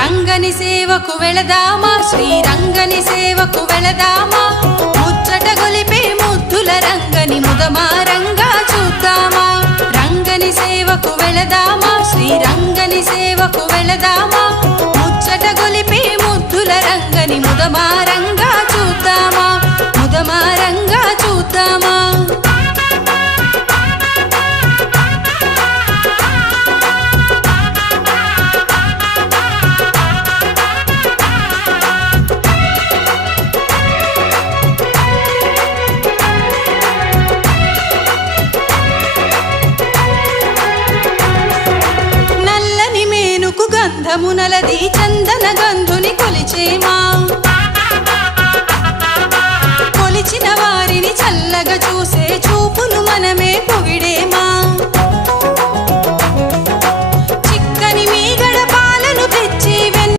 రంగని సేవకు వెళదామా శ్రీరంగని సేవకు వెళదామా ముచ్చట గొలిపే ముద్దుల రంగని ముదమారంగా చూద్దామా రంగని సేవకు వెళదామా శ్రీరంగని సేవకు వెళదామా ముచ్చట గొలిపే ముద్దుల రంగని ముదమారంగా చూద్దామా ముదమారంగా చూద్దామా గంధమునలది చందన గంధుని కొలిచేమా కొలిచిన వారిని చల్లగా చూసే చూపును మనమే పొగిడేమా